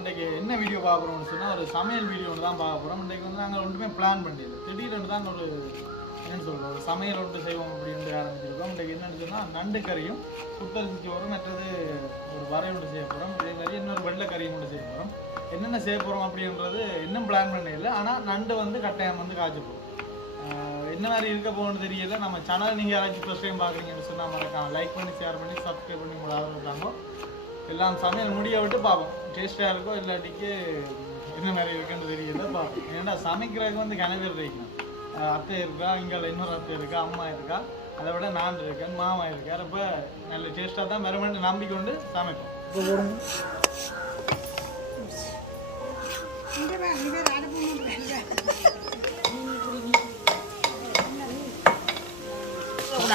இன்றைக்கு என்ன வீடியோ பார்க்குறோம்னு சொன்னால் ஒரு சமையல் வீடியோ ஒன்று தான் பார்க்க போகிறோம். இன்றைக்கு வந்து நாங்கள் ஒன்றுமே பிளான் பண்ணிடல, திடீர்னு தான் ஒரு என்னென்னு சொல்கிறோம் ஒரு சமையல் ஒன்று செய்வோம் அப்படின்ட்டு ஆரம்பிச்சிருக்கோம். இன்றைக்கு என்னென்னு சொன்னால் நண்டு கறியும் புத்தரிசி சோறும் மற்றது ஒரு வரை ஒன்று செய்ய போகிறோம். இதே மாதிரி இன்னொரு வெள்ளை கறியும் ஒன்று செய்ய போகிறோம். என்னென்ன செய்ய போகிறோம் அப்படின்றது இன்னும் பிளான் பண்ணல. ஆனால் நண்டு வந்து கட்டாயம் வந்து காய்ச்ச போகிறோம். என்ன மாதிரி இருக்க போகணும்னு தெரியல. நம்ம சேனல் நீங்கள் யாராச்சும் ஃபஸ்ட் டைம் பார்க்குறீங்கன்னு சொன்னால் மறக்காம லைக் பண்ணி ஷேர் பண்ணி சப்ஸ்கிரைப் பண்ணி உங்களை ஆதரவு தாங்க. எல்லாம் சமையல் முடிய விட்டு பார்ப்போம், டேஸ்ட்டாக இருக்கோ இல்லாட்டிக்கு என்ன மாதிரி இருக்குன்னு தெரியல பார்ப்போம். ஏன்னா சமைக்கிறதுக்கு வந்து கனவேர் இருக்கணும். அத்தை இருக்கா, இங்கே இன்னொரு அத்தை இருக்கா, அம்மா இருக்கா, அதை விட நான் இருக்கேன், மாமா இருக்கார். அப்போ நல்ல டேஸ்ட்டாக தான் வருமென்று நம்பிக்கொண்டு சமைப்போம். இப்போ போடுங்க.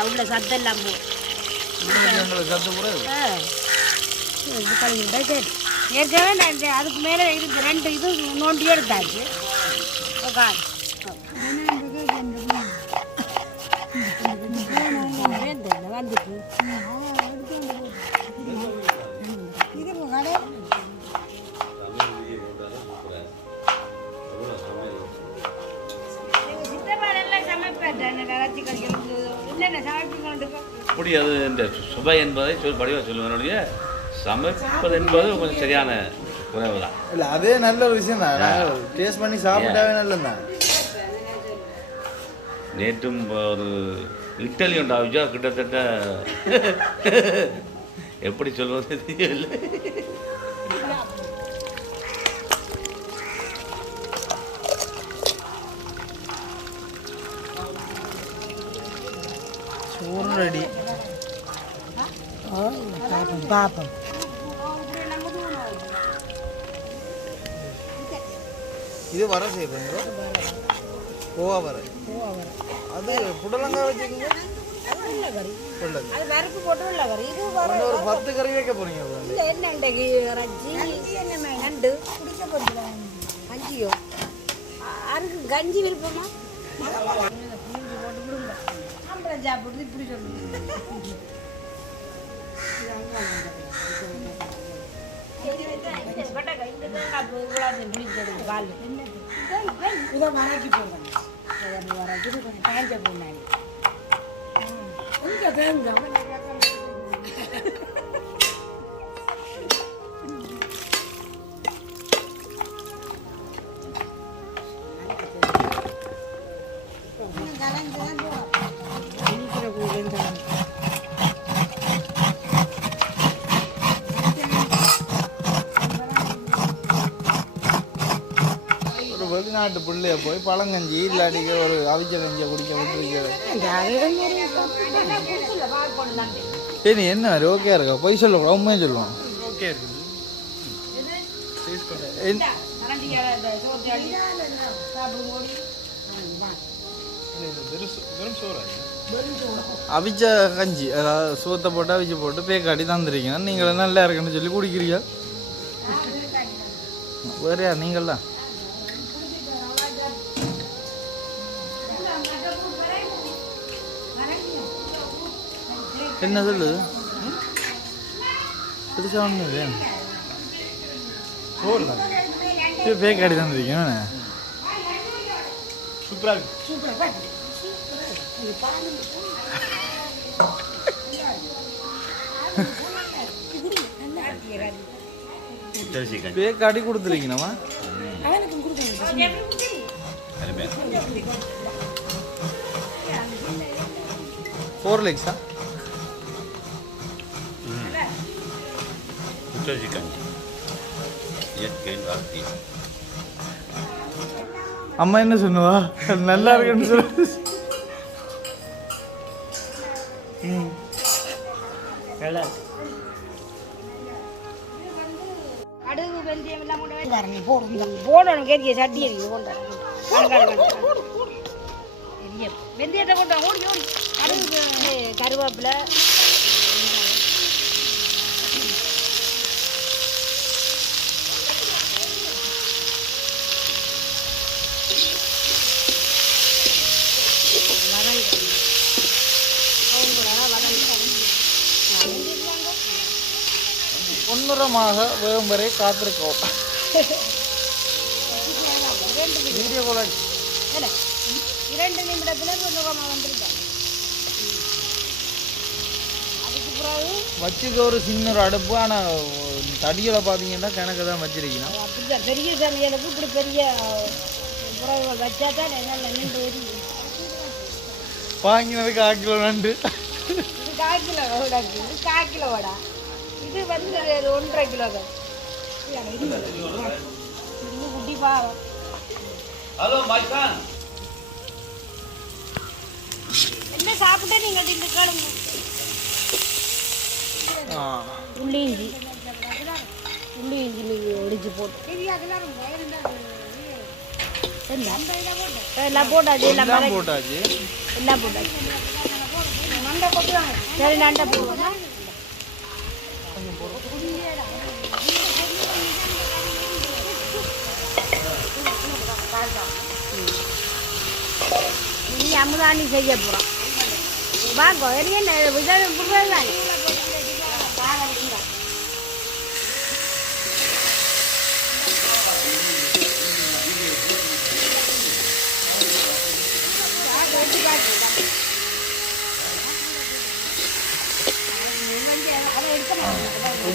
உள்ள சத்தெல்லாம் சத்து கூட இது பண்ணிக்கிட்டா சரி. ஏற்கனவே நான் அதுக்கு மேலே இருக்கு 2 இது நோண்டி எடுத்தாச்சு. வந்துட்டு முடியாது. இந்த சுபை என்பதை படிவாக சொல்லுவதனுடைய சமைப்பது என்பது கொஞ்சம் சரியான குறைவு தான். இல்லை, அதே நல்ல ஒரு விஷயம் தான். நாங்கள் டேஸ்ட் பண்ணி சாப்பிட்டாவே நல்லதுதான். நேற்றும் ஒரு இட்டலி ஒன்று ஆகிச்சா கிட்டத்தட்ட எப்படி சொல்வது தெரியவில்லை. சோறு ரெடி. பாப்பம் இது வர செய்யப்படுங்க. கோவா வர அது புடலங்காய் வச்சுக்கோங்க. அது பருப்பு போட்டு உள்ள கறி. இது ஒரு 10 கறி வைக்க போறீங்க. என்ன நண்டு குடிக்க போட்டுருவாங்க. கஞ்சியோ அதுக்கு கஞ்சி விருப்பமா போட்டு விடுங்க. அம்பளம் சாப்பிடுறது இப்படி சொல்லுங்க. இதை வணக்கி போடுவாங்க. காஞ்ச போனாங்க இங்கே தேங்க வெளிநாட்டு பிள்ளைய போய் பழங்கஞ்சி இல்லாட்டிக்க ஒரு அவிச்ச கஞ்சியை குடிக்க விட்டுருக்கிறது. சரி, என்ன மாதிரி ஓகே இருக்கா? பொய் சொல்லக்கூடாது, உண்மையை சொல்லுவோம். ஓகே இருக்குது. அவிச்ச கஞ்சி, அதாவது சோத்தை போட்டு அவிச்சு போட்டு பேக்காட்டி தந்துருக்கீங்க. நீங்கள் நல்லா இருக்குன்னு சொல்லி குடிக்கிறீங்க. வேறையா நீங்கள்லாம் என்ன சொல்லு? புதுசாக ஒன்று பேக்காடி தந்துருக்கீங்க. சூப்பராக பேக்காடி கொடுத்துருக்கீங்கம்மா. 4 legs. அம்மா என்ன சொன்னுவா? நல்லா இருக்குன்னு சொல்லு. கடுகு வெந்தயம் எல்லாம் போடணும். கேட்க சட்டி இருக்கு வெந்தயத்தை போட்டோம். ஓடி ஓடி கடுகு கருவேப்பிலை பொன்னிறமாக வேகும் வரை காத்திருக்கோம். வீடியோ கால் இல்லை 2 நிமிடத்தில் சொந்தமாக வந்துருக்காங்க. அதுக்கு பிறகு வச்சுக்க ஒரு சின்ன ஒரு அடுப்பு. ஆனால் தடிகளை பார்த்தீங்கன்னா கணக்கு தான் வச்சிருக்கணும். அப்படிதான் பெரிய சமையலுக்கு இப்படி பெரிய பிறகு வச்சா தான் நல்லா நின்று வரும். வாங்கினதுக்கு 1 கிலோ நண்டு. இது 1/4 கிலோ வடை, இது 1/4 கிலோ வடை, இது வந்து 1.5 கிலோ தான். இது குட்டி பாவம். ஹலோ மைக்கான், என்ன சாப்பிட்டே நீங்கள் திண்டு கேளுங்க. உள்ளி இஞ்சி ஒடிச்சு போட்டு எல்லாம் போட்டாச்சு. எல்லாம் போட்டாச்சு. சரி நண்டை போடுவோம். நீ அமுதாணி செய்ய போகிறோம். வாங்க என்ன விதம்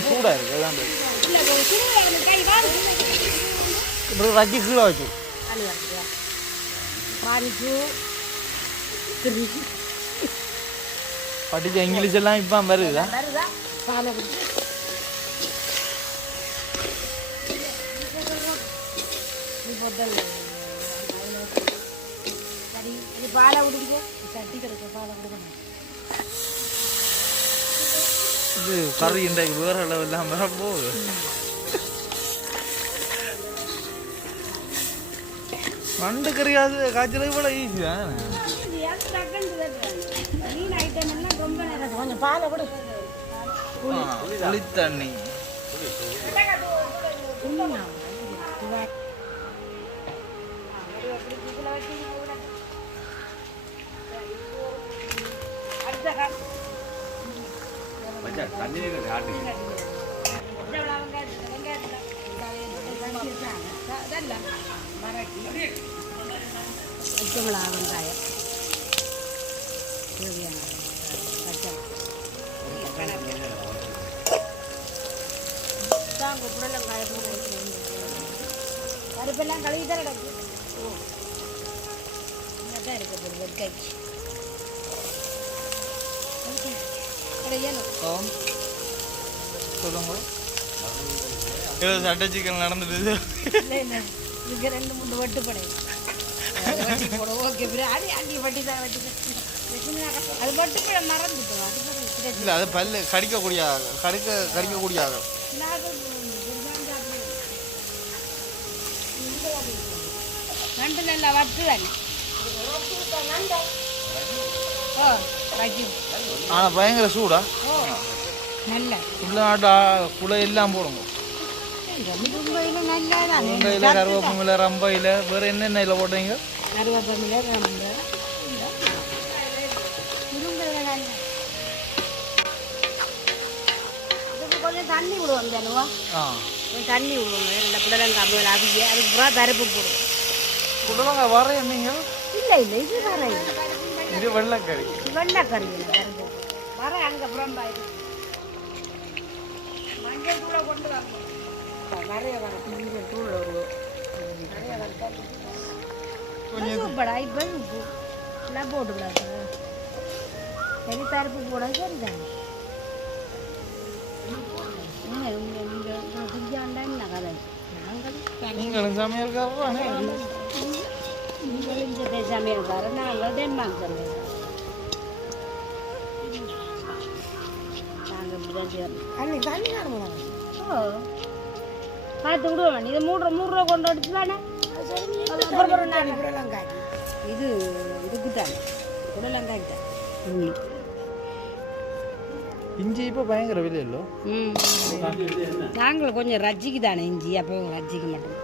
சூடாக இருக்கு. ரஜி கீழே வச்சு படிச்ச இங்கிலீஷ் எல்லாம் இப்போ வருதா? பாலை விடுங்க, சட்டி கிடைக்க பாலை விடுங்க. இது கறி இன்றைக்கு வேற அளவு இல்லாம போகுது. நண்டு கறியாது காய்ச்சலுக்கு போல ஈஸி தான். மீன் ஐட்டம் எல்லாம் ரொம்ப நேரம் கொஞ்சம் பாலை விடு. புளி தண்ணி தண்ணி காட்டு பச்சைமிளகா வெங்காயம் தேவையான பச்சை தாங்க புடலங்காயம் பருப்பெல்லாம் கழுவி தான் கிடக்கு. தான் இருக்குது வெட்காய்க்கு சொல்லுங்க. சட்டை சிக்கன் நடந்துடுது. இதுக்கு 2-3 வெட்டு படை போடுவோம். ஓகே அடி அடி வட்டி தான் வெட்டி அது வெட்டு பழம் மறந்துட்டோம். இல்லை அது பல்லு கடிக்கக்கூடிய கடிக்கக்கூடிய நண்டு நல்லா வட்டு தானே. ஓ வைக்கும். ஆனால் பயங்கர சூடா. ஓ நல்ல உள்ள குலை எல்லாம் போடுங்க. முங்கையில் கருவேப்பமில்லை ரம்பையில் வேறு என்னென்ன இதில் போட்டீங்க? கருவேப்பமில்லை ரம்பை கொஞ்சம் தண்ணி விடுவோம் தானுவா. தண்ணி விடுவோம். ரெண்டு புடலங்காய் மேலே அவிய அதுக்கு பூரா பருப்பு போடுவோம். புடலங்காய் வர என்னங்க? இல்லை இது வர இது வெள்ளைக்கறி. வெள்ளைக்கறி பருப்பு வர அங்கே புறம்பாயிரு மஞ்சள் தூளை கொண்டு வரணும். நிறைய வர மஞ்சள் தூள் நிறைய வர சூப்படா. இப்போ உப்பு எல்லாம் போட்டுக்கூடாது. சரி பருப்பு போட சரிதாங்க. நீங்களும் சமையல்காரர் சமையல்காரர் நாங்கள் டென்மார்க் சமையல். பார்த்து விடுவேன். இது 3 ரூபா கொண்டு எடுத்து தானே. இது இதுக்கு தானே புடலங்காய்க்கு தான். இஞ்சி இப்போ பயங்கர விலை இல்லோ. நாங்களும் கொஞ்சம் ரஜ்ஜிக்கு தானே இஞ்சி. அப்போ ரஜ்ஜிக்கு மட்டும்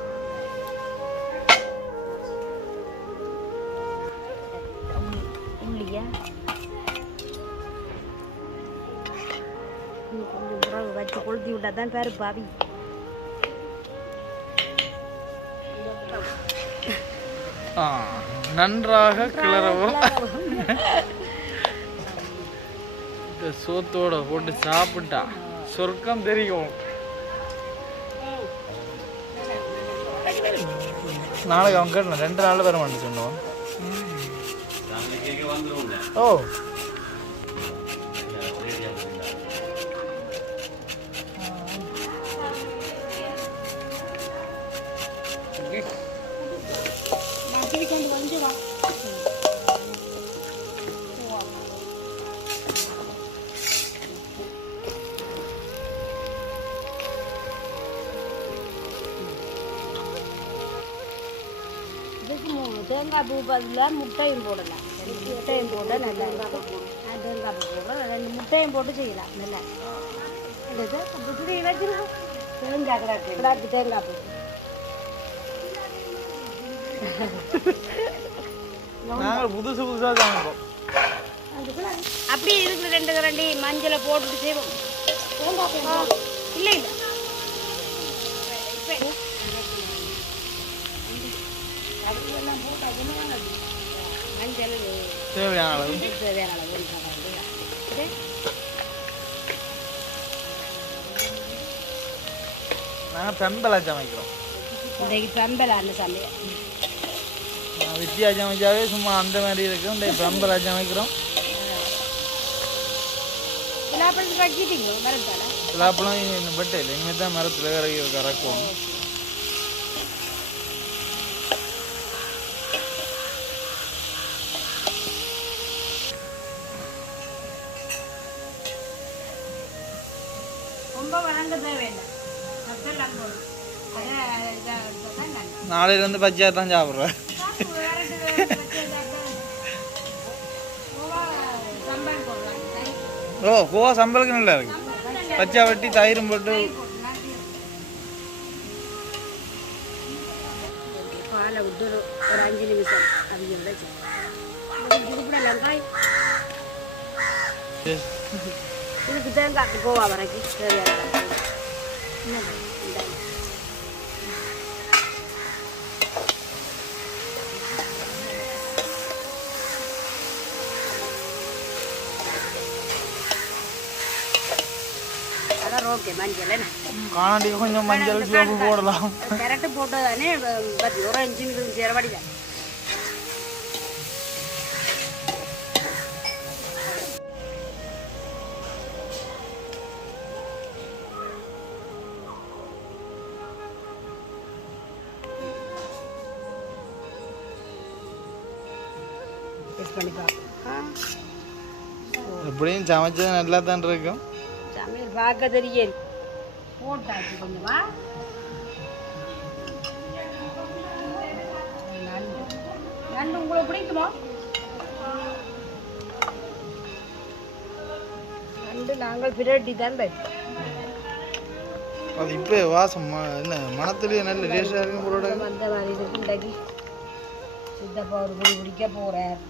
இல்லையா. கொஞ்சம் புறவு வச்சு கொளுத்தி விட்டா தான் பருப்பு அவி. நன்றாக கிளறவும் இந்த சோத்தோட போட்டு சாப்பிட்டா சொர்க்கம் தெரியும். நாளைக்கு அவங்க கேட்டேன் 2 நாள் வர மாட்டேன் சொன்னோம். ஓ தேங்காய் பூ பதில் முட்டையும் போடலாம். முட்டையும் போட்டால் நல்லா இருக்கும். தேங்காய் பூ போடுறோம், 2 முட்டையும் போட்டு செய்யலாம். நல்லா கிடாக்கு தேங்காய் பூ நாங்கள் புதுசு புதுசாக சமைப்போம். அப்படி இருக்கிற 2 கரண்டி மஞ்சளை போட்டுட்டு செய்வோம். இல்லை இல்லை மஞ்சள் தேவையான அளவு நாங்கள் பெம்பலா சமைக்கிறோம். இன்றைக்கு பெம்பலா அந்த சமையல் வித்தியா சமைச்சாவே சும்மா அந்த மாதிரி இருக்கும். இன்றைக்கு பெம்பலா சமைக்கிறோம். பிலாப்பழத்துக்கு வச்சிட்டீங்க மரத்தால? பிலாப்பழம் இன்னும் பட்டே இல்லை, இனிமேல் தான் மரத்தில் கறக்கும். ரொம்ப வளர்ந்த தேவையில்லை. நாளையிலேருந்து பச்சையாக தான் சாப்பிட்றேன். ஓ கோவா சம்பளுக்கு நல்லா இருக்கு. பச்சை வெட்டி தயிரும் போட்டு பாலை விட்டு ஒரு 5 நிமிஷம் இதுக்கு தேங்காய் கோவா வரைக்கும் தேவையான அதான் ஓகே. மஞ்சள் காணாடி கொஞ்சம் மஞ்சள் சோப்பு போடலாம். கரெக்டு போட்டதானே ஒரு 5 நிமிஷம் சேரவாடிதான். எப்படியும் சமைச்சது நல்லா தான் இருக்கும். சமையல் பார்க்க தெரியும். போட்டாச்சு கொஞ்சமா நண்டு உங்களுக்கு பிடிக்குமா? நண்டு நாங்கள் பிரட்டி தான் வைப்போம். அது இப்போ வாசம் என்ன மனத்துலேயே நல்ல டேஸ்டாக இருக்கும். போட அந்த மாதிரி இருக்கு. இன்றைக்கு சித்தப்பா ஒரு குடி குடிக்க போகிறார்.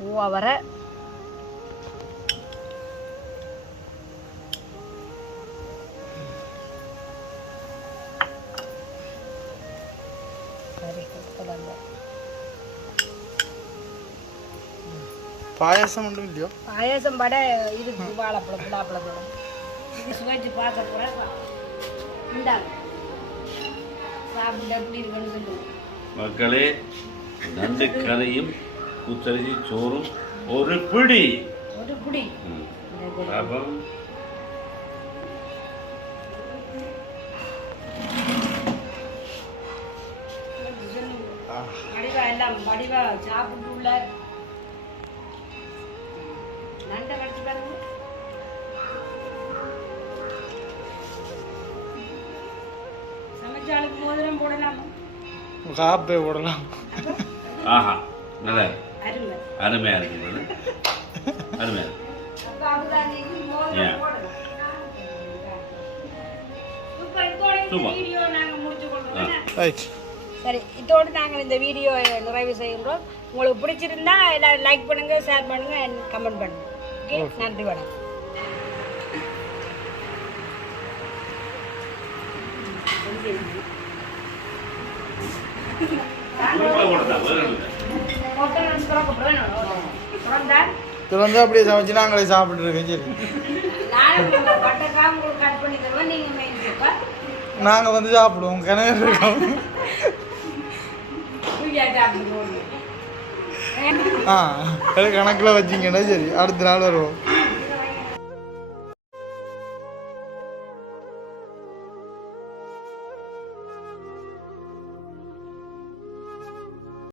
பூவா வர பாயசம் ஒன்றும் இல்லையோ? பாயசம் பட இருக்கு. வாழைப்பழம் பிளாப்பழம் இது சுவைச்சு பார்க்க போகிறேன். இந்தாங்க சாப்பிட்டு எப்படி இருக்குன்னு சொல்லுவோம். மக்களே, நண்டு கறியும் குத்தரிசி சோறும் ஒரு பிடி. பாபம் வடிவா எல்லாம் வடிவா சாப்பிட்டு உள்ள நண்டை கடிச்சு பாருங்க. சமைச்சாளுக்கு மோதிரம் போடலாம், காப்பே போடலாம். ஆஹா, நல்லா அருமை அருமையாக இருக்குது. அருமையாக சரி. இதோடு நாங்கள் இந்த வீடியோ நிறைவு செய்கின்றோம். உங்களுக்கு பிடிச்சிருந்தா எல்லாரும் லைக் பண்ணுங்க, ஷேர் பண்ணுங்க, கமெண்ட் பண்ணுங்க. ஓகே, நன்றி, வணக்கம். திறந்து அப்படியே சமைச்சு நாங்களே சாப்பிட்டு இருக்கேன். சரி நாங்கள் வந்து சாப்பிடுவோம், கிணறு இருக்கோம். கணக்கில் வச்சிங்கன்னா சரி, அடுத்த நாள் வருவோம்.